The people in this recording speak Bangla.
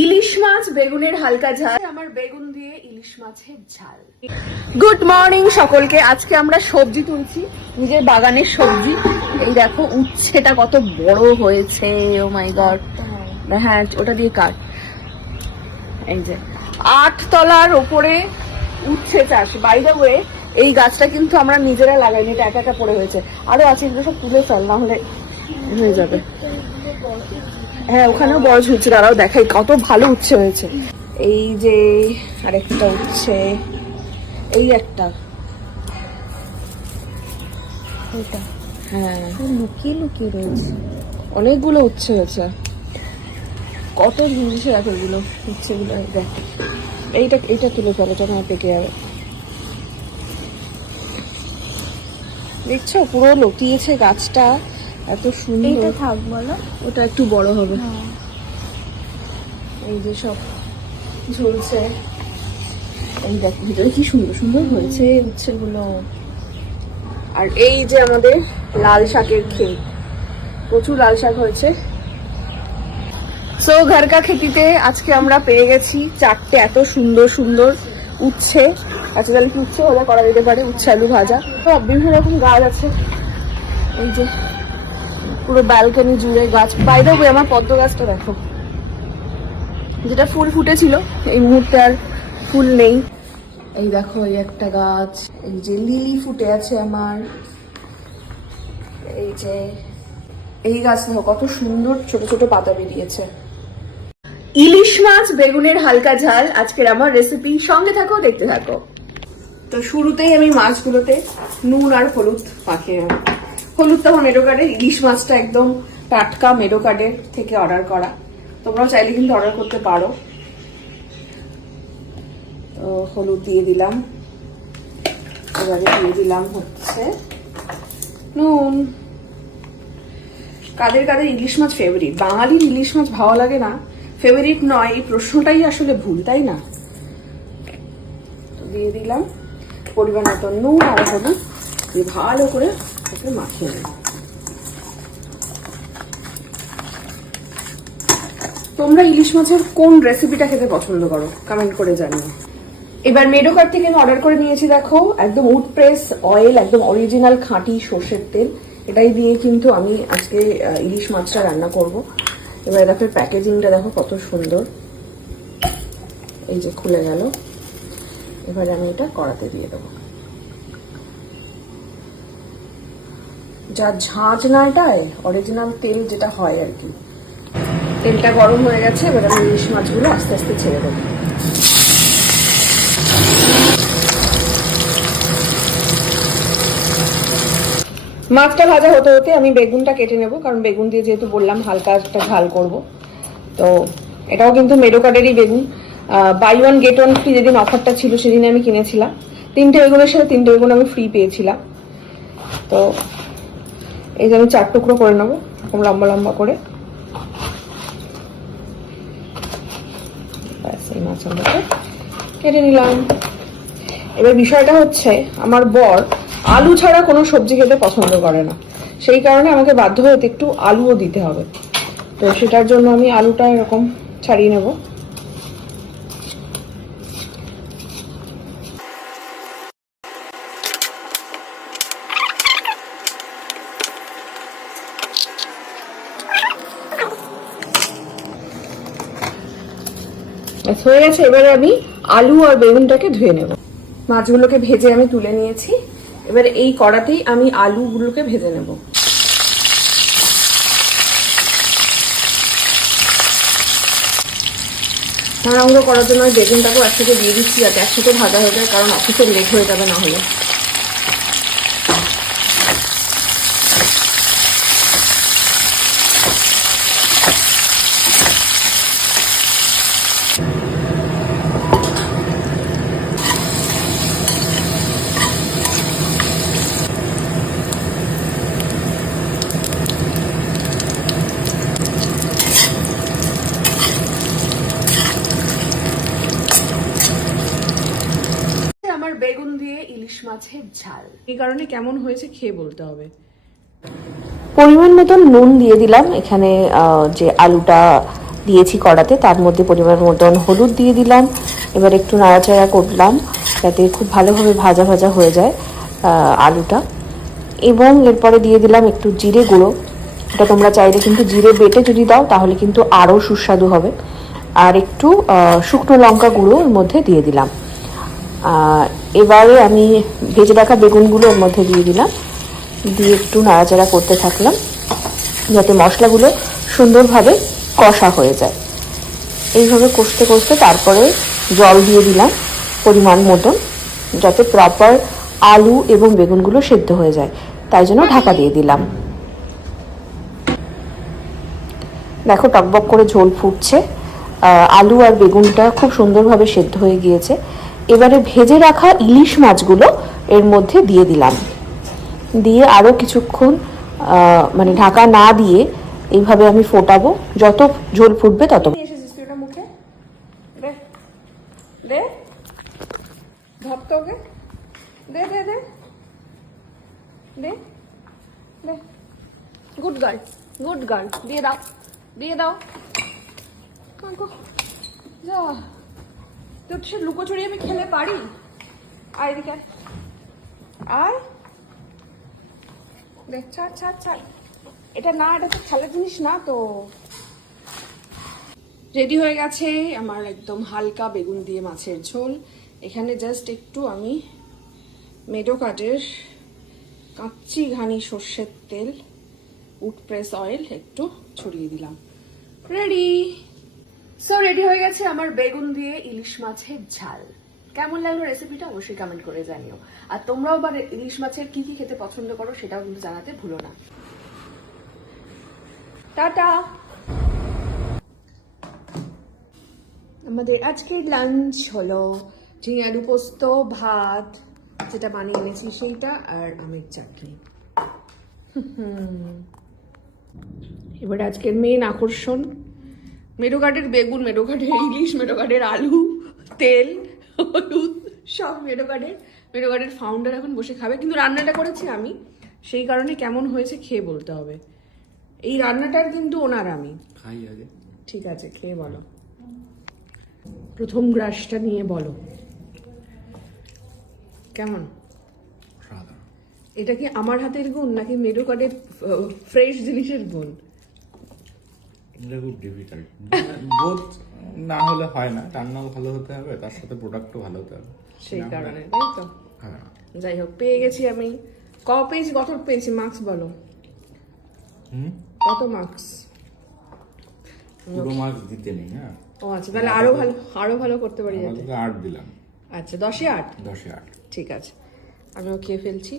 ইলিশ মাছ বেগুনের হালকা ঝাল, আমার বেগুন দিয়ে ইলিশ মাছের ঝাল। গুড মর্নিং সকলকে। আজকে আমরা সবজি তুলছি, নিজের বাগানের সবজি। এই দেখো উচ্ছেটা কত বড় হয়েছে, ও মাই গড। হ্যাঁ ওটা দিয়ে কাট। এই যে 8 তলার ওপরে উচ্ছে চাষ। বাই দ্য ওয়ে এই গাছটা কিন্তু আমরা নিজেরা লাগাইনি, এটা একা একা পড়ে হয়েছে। আরো আছে, এগুলো সব তুলে ফেল, না হলে হয়ে যাবে। হ্যাঁ ওখানেও বড় ঝুলছে, দাঁড়াও দেখাই কত ভালো উচ্ছে হয়েছে। এই যে আরেকটা উচ্ছে, এই একটা, হ্যাঁ লুকিয়ে লুকিয়ে রয়েছে, অনেকগুলো উচ্ছে হয়েছে। কত ঝুলছে দেখো এগুলো উচ্ছে গুলো। দেখ এইটা তুলে ফেলো, যখন পেকে যাবে। দেখছো পুরো লতিয়েছে গাছটা, এত সুন্দর। থাক বলো, ওটা একটু বড় হবে। এই যে সব ঝুলছে, এই দেখ ভিতরে কি সুন্দর সুন্দর হয়েছে উচ্ছেগুলো। আর এই যে আমাদের লাল শাকের ক্ষেত, প্রচুর লাল শাক হয়েছে। সো ঘরকা খেতিতে আজকে আমরা পেয়ে গেছি 4টে এত সুন্দর সুন্দর উচ্ছে। আজকে তাহলে কি উচ্ছে হলে করা যেতে পারে, উচ্ছে আলু ভাজা। তো বিভিন্ন রকম গাছ আছে, এই যে পুরো ব্যালকনি জুড়ে গাছ। বাই দ্য ওয়ে আমার পদ্ম গাছটা দেখো, যেটা ফুল ফুটেছিল, এই মুহূর্তে আর ফুল নেই। এই দেখো এই একটা গাছ, এই যে লিলি ফুটে আছে আমার। এই যে এই গাছ দেখো কত সুন্দর ছোট ছোট পাতা বেরিয়েছে। ইলিশ মাছ বেগুনের হালকা ঝাল আজকের আমার রেসিপি, সঙ্গে থাকো দেখতে থাকো। তো শুরুতেই আমি মাছগুলোতে নুন আর হলুদ মাখিয়ে নেব। হলুদটা আমার মেডোকার্ডের, ইলিশ মাছটা একদম টাটকা মেডোকার্ডের থেকে অর্ডার করা। তোমরাও চাইলে কিন্তু অর্ডার করতে পারো। তো হলুদ দিয়ে দিলাম, এবারে দিয়ে দিলাম হচ্ছে নুন। কাদের কাদের ইলিশ মাছ ফেভারিট? বাঙালির ইলিশ মাছ ভালো লাগে না, ফেভারিট নয়, এই প্রশ্নটাই আসলে ভুল, তাই না? তো দিয়ে দিলাম পরিমাণ মতো নুন আর হলুদ, দিয়ে ভালো করে মাখিয়ে নেব। তোমরা ইলিশ মাছের কোন রেসিপিটা খেতে পছন্দ করো কমেন্ট করে জানিও। এবার মেডোকার থেকে আমি অর্ডার করে নিয়েছি, দেখো একদম উড প্রেস অয়েল, একদম অরিজিনাল খাঁটি সর্ষের তেল। এটাই দিয়ে কিন্তু আমি আজকে ইলিশ মাছটা রান্না করব। এবার দেখো প্যাকেজিংটা দেখো কত সুন্দর, এই যে খুলে গেল। এবার আমি এটা কড়াতে দিয়ে দেবো। যা ঝাঁঝ না, এটায় অরিজিনাল তেল যেটা হয় আর কি। তেলটা গরম হয়ে গেছে, এবার আমি ইলিশ মাছগুলো আস্তে আস্তে ছেড়ে দেবো। মাছটা ভাজা হতে হতে আমি বেগুনটা কেটে নেব, কারণ বেগুন দিয়ে যেহেতু বললাম হালকা একটা ঝাল করব। তো এটাও কিন্তু মেডোকার্ডেরই বেগুন। Buy one get one free যেদিন অফারটা ছিল সেদিনে আমি কিনেছিলাম। 3টে বেগুনের সাথে 3টে বেগুন আমি ফ্রি পেয়েছিলাম। তো এই যে আমি 4 টুকরো করে নেবো, এরকম লম্বা লম্বা করে। এই মাছের মধ্যে কেটে নিলাম। এবার বিষয়টা হচ্ছে, আমার বর আলু ছাড়া কোনো সবজি খেতে পছন্দ করে না, সেই কারণে আমাকে বাধ্য হয়ে একটু আলুও দিতে হবে। তো সেটার জন্য আমি আলুটা এরকম ছাড়িয়ে নেব। হয়ে গেছে, এবারে আমি আলু আর বেগুনটাকে ধুয়ে নেব। মাছগুলোকে ভেজে আমি তুলে নিয়েছি, এবারে এই কড়াতেই আমি আলুগুলোকে ভেজে নেব। তাড়াহুড়ো করার জন্য আমি বেগুনটাকেও একসাথে দিয়ে দিচ্ছি, যাতে একসাথে ভাজা হয়ে যায়, কারণ অফিসের লেট হয়ে যাবে না হলে। আমার বেগুন দিয়ে ইলিশ মাছের ঝাল, এই কারণে কেমন হয়েছে খেয়ে বলতে হবে। পরিমাণ মতন নুন দিয়ে দিলাম। এখানে যে আলুটা দিয়েছি কড়াতে, তার মধ্যে পরিমাণ মতন হলুদ দিয়ে দিলাম। এবার একটু নাড়াচাড়া করলাম যাতে খুব ভালোভাবে ভাজা ভাজা হয়ে যায় আলুটা। এবং এরপরে দিয়ে দিলাম একটু জিরে গুঁড়ো। এটা তোমরা চাইলে কিন্তু জিরে বেটে যদি দাও তাহলে কিন্তু আরও সুস্বাদু হবে। আর একটু শুকনো লঙ্কা গুঁড়ো এর মধ্যে দিয়ে দিলাম। এবারে আমি ভেজে রাখা বেগুনগুলো এর মধ্যে দিয়ে দিলাম, দিয়ে একটু নাড়াচাড়া করতে থাকলাম যাতে মশলাগুলো সুন্দরভাবে কষা হয়ে যায়। এইভাবে কষতে কষতে তারপরে জল দিয়ে দিলাম পরিমাণ মতন, যাতে প্রপার আলু এবং বেগুনগুলো সেদ্ধ হয়ে যায়, তাই জন্য ঢাকা দিয়ে দিলাম। দেখো টকবক করে ঝোল ফুটছে, আলু আর বেগুনটা খুব সুন্দরভাবে সেদ্ধ হয়ে গিয়েছে। এবারে ভেজে রাখা ইলিশ মাছগুলো এর মধ্যে দিয়ে দিলাম, দিয়ে আরও কিছুক্ষণ মানে ঢাকা না দিয়ে এইভাবে আমি ফোটাবো। যত ঝোল ফুটবে তত। মুখে দে দে ধরতে ওকে, দে দে দে দে দে, গুড গার্ল গুড গার্ল, দিয়ে দাও দিয়ে দাও। যা, তোর সে লুকোচুরি আমি খেলে পারি। আয় এদিকে আয়, দেখ ছাড় ছাড় ছাড়, এটা না, এটা তো খেলার জিনিস না তো। রেডি হয়ে গেছে আমার একদম হালকা বেগুন দিয়ে মাছের ঝোল। এখানে জাস্ট একটু আমি মেডোকাটের কাচ্চি ঘানি সর্ষের তেল, উড প্রেস অয়েল একটু ছড়িয়ে দিলাম। রেডি। সো রেডি হয়ে গেছে আমার বেগুন দিয়ে ইলিশ মাছের ঝাল। কেমন লাগলো রেসিপিটা অবশ্যই কমেন্ট করে জানিও। আর তোমরাও বা ইলিশ মাছের কি কি খেতে পছন্দ করো সেটাও কিন্তু জানাতে ভুলো না। টাটা। আমাদের আজকের লাঞ্চ হলো ঝিঙে আলু পোস্ত, ভাত যেটা বানিয়ে এনেছি সেইটা, আর আমের চাটনি। এবার আজকের মেন আকর্ষণ, মেডোকাটের বেগুন, মেডোকাটের ইলিশ, মেডোকাটের আলু, তেল, হলুদ, সব মেডোকাটের ফাউন্ডার এখন বসে খাবে। কিন্তু রান্নাটা করেছি আমি, সেই কারণে কেমন হয়েছে খেয়ে বলতে হবে। এই রান্নাটার কিন্তু ওনার আমি খাই আগে। ঠিক আছে, খেয়ে বলো, প্রথম গ্রাসটা নিয়ে বলো কেমন। এটা কি আমার হাতের গুণ নাকি মেডোকাটের ফ্রেশ জিনিসের গুণ? এটা খুব ডিফিকাল্ট, বোধ না হলে হয় না। রান্নাও ভালো হতে হবে, তার সাথে প্রোডাক্টও ভালো হতে হবে, সেই কারণে। তাই তো, হ্যাঁ। যাই হোক, পেয়ে গেছি আমি। কত পেয়েছি মার্কস বলো? কত মার্কস? পুরো মার্কস দিতে নেই। হ্যাঁ, ও আচ্ছা, তাহলে আরো ভালো করতে পারি। 8 দিলাম। আচ্ছা, 10-এ 8। 10-এ 8। ঠিক আছে, আমিও খেয়ে ফেলছি।